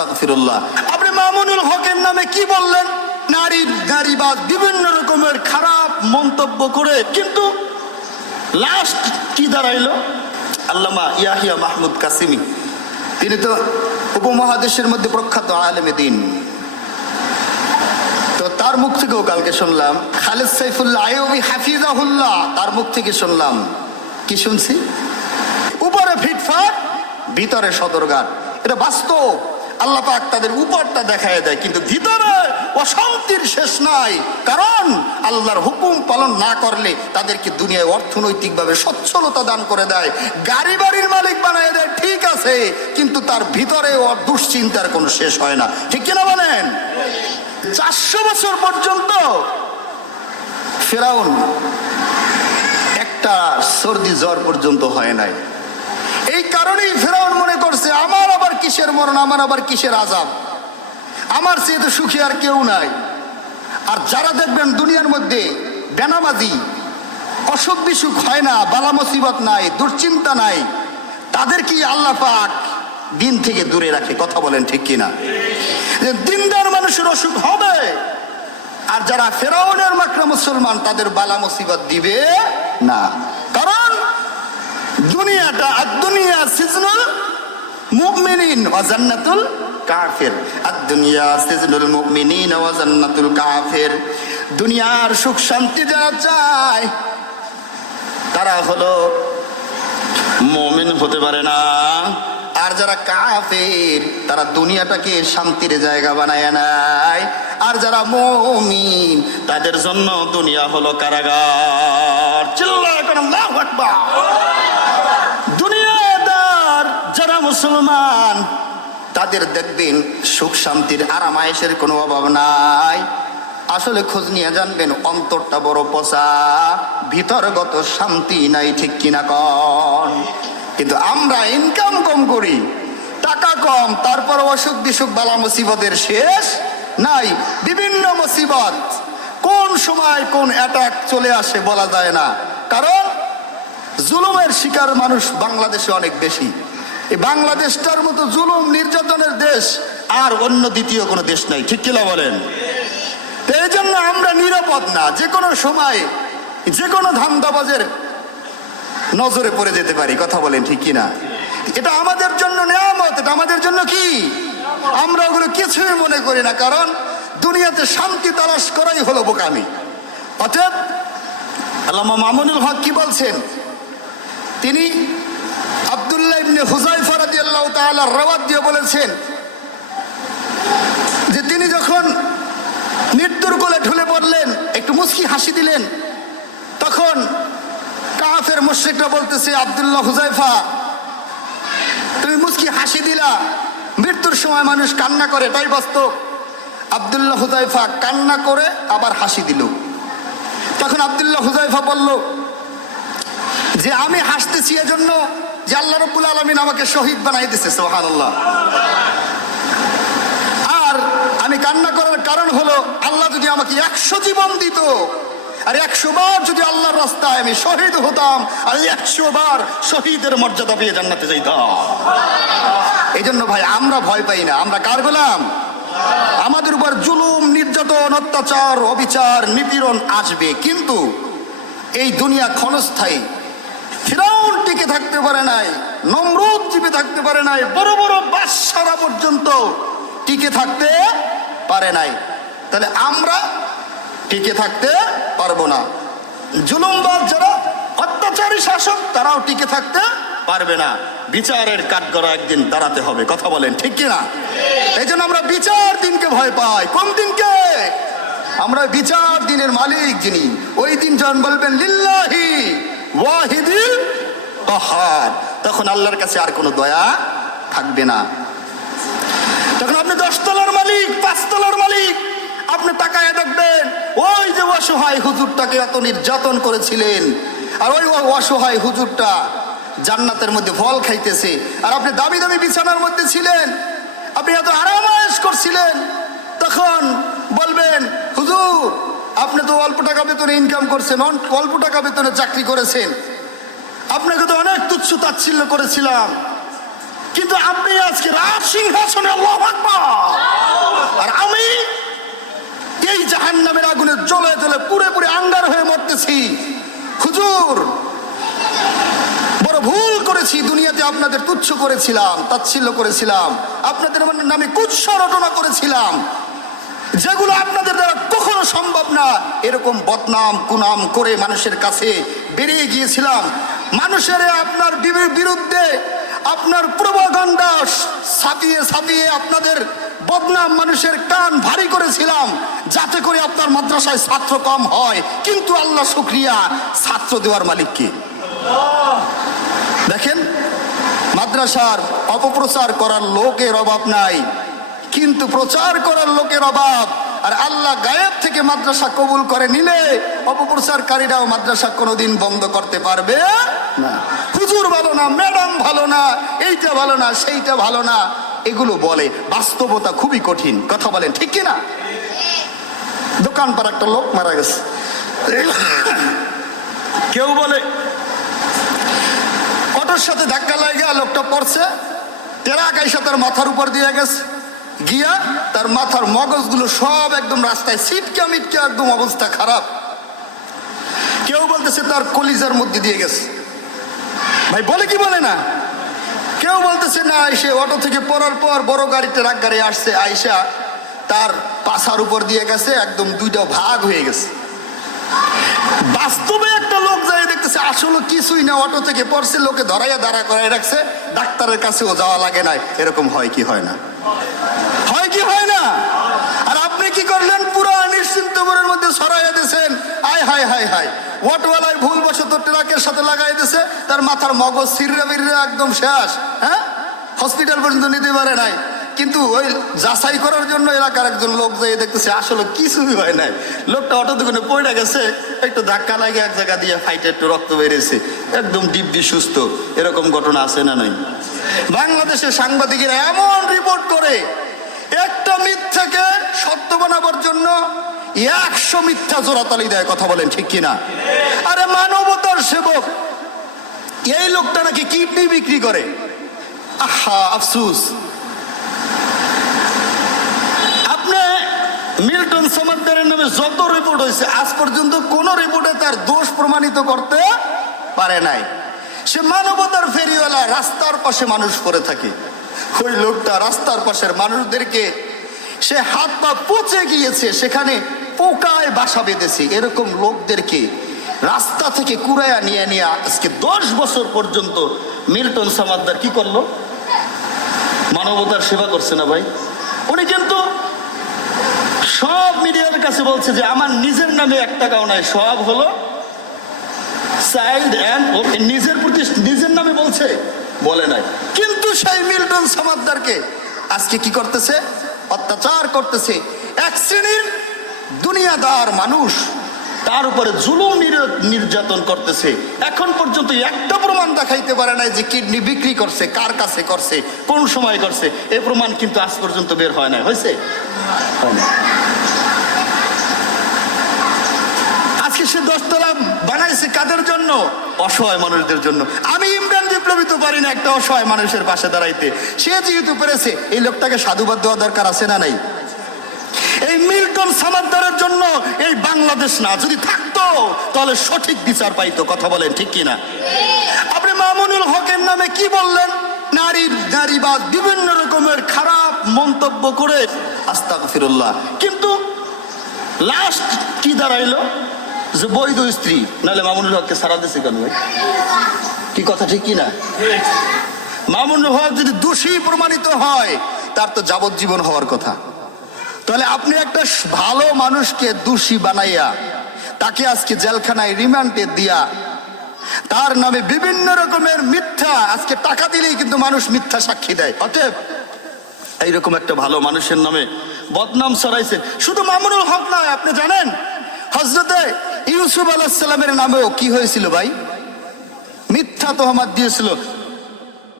আস্তাগফিরুল্লাহ আপনি মামুনুল হকের নামে কি বললেন? নারীর নারীবাদ বিভিন্ন রকমের খারাপ মন্তব্য করে, কিন্তু লাস্ট কি দাঁড়াইলো? আল্লামা ইয়াহিয়া মাহমুদ কাসিমি, তিনি তো উপমহাদেশের মধ্যে প্রখ্যাত আলেমে দিন। তো তার মুখ থেকেও কালকে শুনলাম, খালেদ সাইফুল্লাহ আয়বি হাফিজাহুল্লাহ, তার মুখ থেকে শুনলাম। কি শুনছি? উপরে ফিটফাট, ভিতরে সদরঘাট। এটা বাস্তব। আল্লাহ পাক তাদের উপরটা দেখায় দেয়, কিন্তু ভিতরে অশান্তির শেষ নাই। কারণ আল্লাহর হুকুম পালন না করলে তাদেরকে দুনিয়ায় অর্থনৈতিকভাবে সচ্ছলতা দান করে দেয়, গাড়ি বাড়ির মালিক বানায় দেয়, ঠিক আছে, কিন্তু তার ভিতরে দুশ্চিন্তার কোনো শেষ হয় না। ঠিক কিনা বলেন? চারশো বছর পর্যন্ত ফেরাউন একটা সর্দি জ্বর পর্যন্ত হয় নাই। এই কারণেই ফেরাউন মনে করছে কিসের মরণ, আমার আবার কিসের আজাব? আমার চেয়ে তো সুখী আর কেউ নাই। আর যারা দেখবেন দুনিয়ার মধ্যে বেনামাজি অসুখ বিসুখ হয় না, বালা মুসিবত নাই, দুশ্চিন্তা নাই, তাদের কি আল্লাহ পাক দিন থেকে দূরে রাখে? কথা বলেন ঠিক কিনা? যে দিনদার মানুষের অসুখ হবে, আর যারা ফেরাউনের মাকড়া মুসলমান, তাদের বালা মুসিবত দিবে না। কারণ দুনিয়াটা দুনিয়া সিজনুল মুমিনিন ওয়া জান্নাতুল কাফির। আর দুনিয়া সিজনুল মুমিনিন ওয়া কাফির। দুনিয়ার সুখ শান্তি যারা চায়, তারা হলো মুমিন হতে পারে না। আর যারা কাফের, তারা দুনিয়াটাকে শান্তির জায়গা বানায় নেয়। আর যারা মমিন, তাদের জন্য দুনিয়া হলো কারাগার। চিল্লা এখন আল্লাহু আকবার। মুসলমান। তাদের দেখবেন সুখ শান্তির আরামায়েশের কোনো অভাব নাই। আসলে খোঁজ নিয়ে জানবেন অন্তরটা বড় পচা, ভিতরগত শান্তি নাই, ঠিক কিনা কন? কিন্তু আমরা ইনকাম কম করি, টাকা কম, তারপর অসুখ বিসুখ বালা মুসিবতের শেষ নাই। বিভিন্ন মুসিবত, কোন সময় কোন অ্যাটাক চলে আসে বলা যায় না। কারণ, জুলুমের শিকার মানুষ বাংলাদেশে অনেক বেশি। বাংলাদেশটার মতো জুলুম নির্যাতনের দেশ আর অন্য দ্বিতীয় কোনো দেশ নাই। ঠিক কিনা বলেন? এই জন্য আমরা নিরাপদ না। যে কোনো সময় যে কোনো ধান্দাবাজের নজরে পড়ে যেতে পারি। কথা বলেন ঠিক কিনা? এটা আমাদের জন্য নিয়ামত। এটা আমাদের জন্য কি? আমরা ওগুলো কিছুই মনে করি না, কারণ দুনিয়াতে শান্তি তালাশ করাই হলো বোকামি। অতএব আল্লামা মামুনুল হক কি বলছেন? তিনি আব্দুল্লাহ ইবনে হুজাইফা রাদিয়াল্লাহু তাআলা রাওয়াত দিয়ে বলেছেন যে তিনি যখন মৃত্যুর কোলে পড়লেন, একটু হাসি দিলেন, তখন কাফের বলতেছে হুজাইফা তুমি মুস্কি হাসি দিলা। মৃত্যুর সময় মানুষ কান্না করে, তাই বাস্তব। আব্দুল্লাহ হুজাইফা কান্না করে আবার হাসি দিল। তখন আব্দুল্লাহ হুজাইফা বলল যে, আমি হাসতেছি এজন্য যে আল্লাহ রব্বুল আলমিন আমাকে শহীদ বানাই দিছে সোহান আল্লাহ আর আমি কান্না করার কারণ হলো, আল্লাহ যদি আমাকে একশো জীবন দিত, আর একশো বার যদি আল্লাহর রাস্তায় আমি শহীদ হতাম আর একশো বার শহীদের মর্যাদা পেয়ে জান্নাতে যাইতাম। এই জন্য ভাই, আমরা ভয় পাই না। আমরা কার গোলাম? আমাদের উপর জুলুম, নির্যাতন, অত্যাচার, অবিচার, নিপীড়ন আসবে, কিন্তু এই দুনিয়া ক্ষণস্থায়ী। টিকে থাকতে পারে নাই, নমরুদ টিকে থাকতে পারে নাই, বড় বড় বাদশারা পর্যন্ত টিকে থাকতে পারে নাই। তাহলে আমরা টিকে থাকতে পারব না। জুলুমবাজ যারা অত্যাচারী শাসক, তারাও টিকে থাকতে পারবে না। বিচারের কাঠগড়া একদিন দাঁড়াতে হবে, কথা বলেন, ঠিক কিনা? এই জন্য আমরা বিচার দিনকে ভয় পাই। কোন দিনকে? আমরা বিচার দিনের মালিক যিনি, ওই দিন যখন বলবেন, লিল্লাহি ওয়াহিদিল কাহার তখন আল্লাহর কাছে আর কোনো দয়া থাকবে না। তখন আপনি দশ তলার মালিক পাঁচ তলার মালিক, আপনি তাকায় দেখবেন, ওই যে অসহায় হুজুরটাকে এত নির্যাতন করেছিলেন, আর ওই অসহায় হুজুরটা জান্নাতের মধ্যে ফল খাইতেছে, আর আপনি দামি দামি বিছানার মধ্যে ছিলেন, আপনি এত আরামায়েশ করছিলেন, তখন বলবেন, হুজুর, আপনি তো অল্প টাকা বেতনে ইনকাম করছেন অল্প টাকা বেতনে চাকরি করেছেন। আপনাকে তো অনেক তুচ্ছ তাচ্ছিল্য করেছিলাম। কিন্তু আপনি আজকে রাজ সিংহাসনে আর আমি এই জাহান নামের আগুনে জ্বলে জ্বলে পুরে পুরে আঙ্গার হয়ে মরতেছি। হুজুর, বড় ভুল করেছি, দুনিয়াতে আপনাদের তুচ্ছ করেছিলাম, তাচ্ছিল্য করেছিলাম। আপনাদের নামে কুৎস রটনা করেছিলাম। যেগুলো আপনাদের দ্বারা কখনো সম্ভব না। এরকম বদনাম, কুনাম করে মানুষের কাছে বেরিয়ে গিয়েছিলাম। মানুষের আপনার বিরুদ্ধে আপনার প্রভাকাণ্ডা ছাপিয়ে ছাপিয়ে আপনাদের বদনাম মানুষের কান ভারী করেছিলাম, যাতে করে আপনার মাদ্রাসায় ছাত্র কম হয়। কিন্তু আল্লাহ শুক্রিয়া, ছাত্র দেওয়ার মালিককে দেখেন, মাদ্রাসার অপপ্রচার করার লোকের অভাব নাই, কিন্তু প্রচার করার লোকের অভাব। আর আল্লাহ গায়েব থেকে মাদ্রাসা কবুল করে নিলে, অপপ্রচারকারীরাও মাদ্রাসা কোনোদিন বন্ধ করতে পারবে না। হুজুর ভালো না, ম্যাডাম ভালো না, এইটা ভালো না, সেইটা ভালো না। এগুলো বলে, বাস্তবতা খুবই কঠিন। কথা বলেন, ঠিক কিনা? দোকান পার একটা লোক মারা গেছে। কেউ বলে, অটোর সাথে ধাক্কা লাগে লোকটা পড়ছে, টেরা গাইসা তার মাথার উপর দিয়ে গেছে। গিয়া তার মাথার মগজগুলো সব একদম রাস্তায় সিটকা মিটকা একদম অবস্থা খারাপ। কেউ বলতেছে তার কলিজার মধ্যে দিয়ে গেছে। ভাই, বলে কি বলে না? কেউ বলতেছে না এসে অটো থেকে পড়ার পর বড় গাড়িতে রাগ গাড়ি আসছে, আইসা তার পাশার উপর দিয়ে গেছে, একদম দুইটা ভাগ হয়ে গেছে। বাস্তবে একটা লোক যায় দেখতেছে, আসলে কিছুই না, অটো থেকে পড়ছে, লোকে ধরাইয়া দাঁড়া করাই রাখছে, ডাক্তারের কাছেও যাওয়া লাগে না এরকম হয় কি হয় না? হয় কি হয় না? কি করলেন? পুরো নিশ্চিন্তপুরের মধ্যে সরাইয়া দিয়েছেন আয়, হায় হায় হায়। অটোওয়ালায় ভুল বশত ট্রাকের সাথে লাগাই দিয়েছে তার মাথার মগজ সিররা বিররা একদম শেষ হ্যাঁ? হসপিটাল পর্যন্ত নিতে পারে নাই। কিন্তু ওই যাচাই করার জন্য এলাকার একজন লোক যাই দেখতেছে, আসলে কিছুই হয় নাই। লোকটা অটো দোকানে পড়ে গেছে, একটু ধাক্কা লাগে এক জায়গা দিয়ে ফাইটে একটু রক্ত বেরিয়েছে। একদম দিব্যি সুস্থ। এরকম ঘটনা আছে না নাই? বাংলাদেশের সাংবাদিকেরা এমন রিপোর্ট করে, একটা বানাবার জন্য একশো মিথ্যা জোরাতালি দেয় কথা বলেন ঠিক কিনা? আরে মানবতার সেবক। এই লোকটা নাকি কিডনি বিক্রি করে। আহা, আফসুস। আপনি মিল্টন সমাদ্দারের নামে যত রিপোর্ট হয়েছে, আজ পর্যন্ত কোন রিপোর্টে তার দোষ প্রমাণিত করতে পারে নাই। সে মানবতার ফেরিওয়ালা রাস্তার পাশে মানুষ করে থাকে। ওই লোকটা রাস্তার পাশের মানুষদেরকে সে হাত পা পচে গিয়েছে, সেখানে পোকায় বাসা বেঁধেছে। এরকম লোকদেরকে রাস্তা থেকে কুড়াইয়া নিয়ে নিয়ে আজকে দশ বছর পর্যন্ত মিল্টন সামাদ্দার কি করল? মানবতার সেবা করছে না ভাই? উনি কিন্তু সব মিডিয়ার কাছে বলছে যে আমার নিজের নামে এক টাকাও নাই, সব হলো চাইল্ড অ্যান্ড নিজের প্রতি নিজের নামে বলছে, বলে নাই। কিন্তু সেই মিল্টন সমাদ্দারকে আজকে কি করতেছে? অত্যাচার করতেছে। এক শ্রেণির দুনিয়াদার মানুষ তার উপরে জুলুম নির- নির্যাতন করতেছে। এখন পর্যন্ত একটা প্রমাণ দেখাইতে পারে নাই যে কিডনি বিক্রি করছে, কার কাছে করছে, কোন সময় করছে। এ প্রমাণ কিন্তু আজ পর্যন্ত বের হয় নাই। হয়েছে? আজকে সে দশতলা বানাইছে কাদের জন্য? অসহায় মানুষদের জন্য। আমি ইমরান বিপ্লবী পারি না একটা অসহায় মানুষের পাশে দাঁড়াইতে। সে যেহেতু পেরেছে, এই লোকটাকে সাধুবাদ দেওয়া দরকার আছে না নাই? এই মিল্টন সামাদ্দারের জন্য এই বাংলাদেশ না, যদি থাকতো, তাহলে সঠিক বিচার পাইতো, কথা বলেন ঠিক কিনা? আপনি মামুনুল হকের নামে কি বললেন? নারীর নারীবাদ বিভিন্ন রকমের খারাপ মন্তব্য করে আস্তাক ফিরুল্লাহ কিন্তু লাস্ট কি দাঁড়াইলো? যে বৈধ স্ত্রী, নাহলে মামুনুল হককে সারা দিছে কেন? কি কথা ঠিক কিনা? মামুনুল হক যদি দোষী প্রমাণিত হয়, তার তো যাবজ্জীবন হওয়ার কথা। তাহলে আপনি একটা ভালো মানুষকে দোষী বানাইয়া তাকে আজকে জেলখানায় রিমান্ডে দিয়া, তার নামে বিভিন্ন রকমের মিথ্যা আজকে টাকা দিলেই কিন্তু মানুষ মিথ্যা সাক্ষী দেয়। অতএব এইরকম একটা ভালো মানুষের নামে বদনাম ছড়াইছে শুধু মামুনুল হক নয়, আপনি জানেন? হজরতে ইউসুফ আলাহিসাল্লামের নামেও কি হয়েছিল ভাই? মিথ্যা তোহমাত দিয়েছিল।